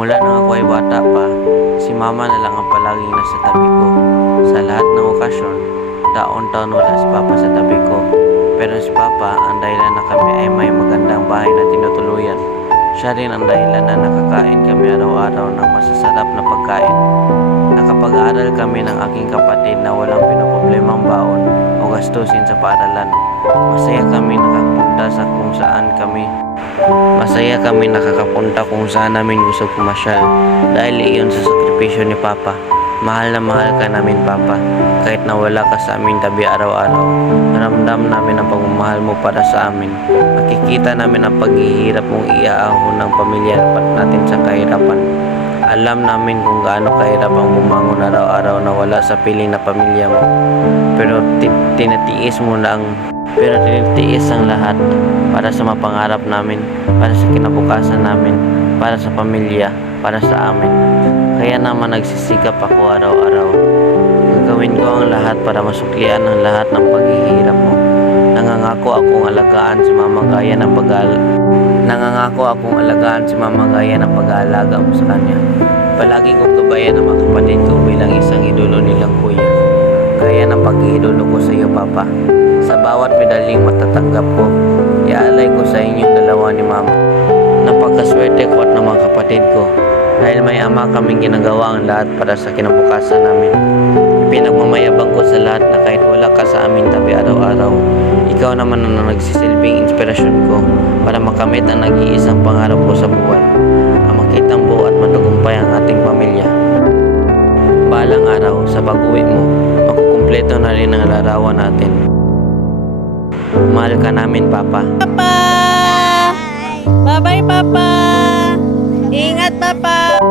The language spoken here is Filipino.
Mula nang ako ay bata pa, si mama na lang ang palaging nasa tabi ko. Sa lahat ng okasyon, taon-taon wala si papa sa tabi ko. Pero si papa ang dahilan na kami ay may magandang bahay na tinutuluyan. Siya rin ang dahilan na nakakain kami araw-araw ng masasarap na pagkain. Nakapag-aral kami ng aking kapatid na walang pinoproblemang baon o gastusin sa paaralan. Masaya kami nakakapunta kung saan namin gusto pumasyal dahil iyon sa sakripisyo ni Papa. Mahal na mahal ka namin, Papa. Kahit na wala ka sa aming tabi araw-araw, naramdam namin ang pagmamahal mo para sa amin. Makikita namin ang paghihirap mong iaahon ng pamilya natin sa kahirapan. Alam namin kung gaano kahirap ang bumangon araw-araw na wala sa piling na pamilya mo. Pero tinitiis ang lahat para sa mapangarap namin, para sa kinabukasan namin, para sa pamilya, para sa amin. Kaya naman nagsisikap ako araw-araw. Gagawin ko ang lahat para masuklian ang lahat ng paghihirap mo. Nangangako akong alagaan si mama gaya ng pag-aalaga mo sa kanya. Palagi kong gabayan ang mga kapatid ko bilang isang idolo nilang kuya. Gaya ng pag-iidolo ko sa iyo, Papa. Sa bawat medaling matatanggap ko, iaalay ko sa inyong dalawa ni Mama. Napagkaswerte ko at ng mga kapatid ko dahil may ama kaming ginagawa ang lahat para sa kinabukasan namin. Pinagmamayabang ko sa lahat na kahit wala ka sa aming tabi araw-araw, ikaw naman ang nagsisilbing inspirasyon ko para makamit ang nag-iisang pangarap ko sa buhay, ang makitang buo at matagumpay ang ating pamilya. Balang araw, sa pag-uwi mo, makukumpleto na rin ang larawan natin. Mahal ka namin, Papa. Papa! Bye-bye, Papa! Ingat, Papa!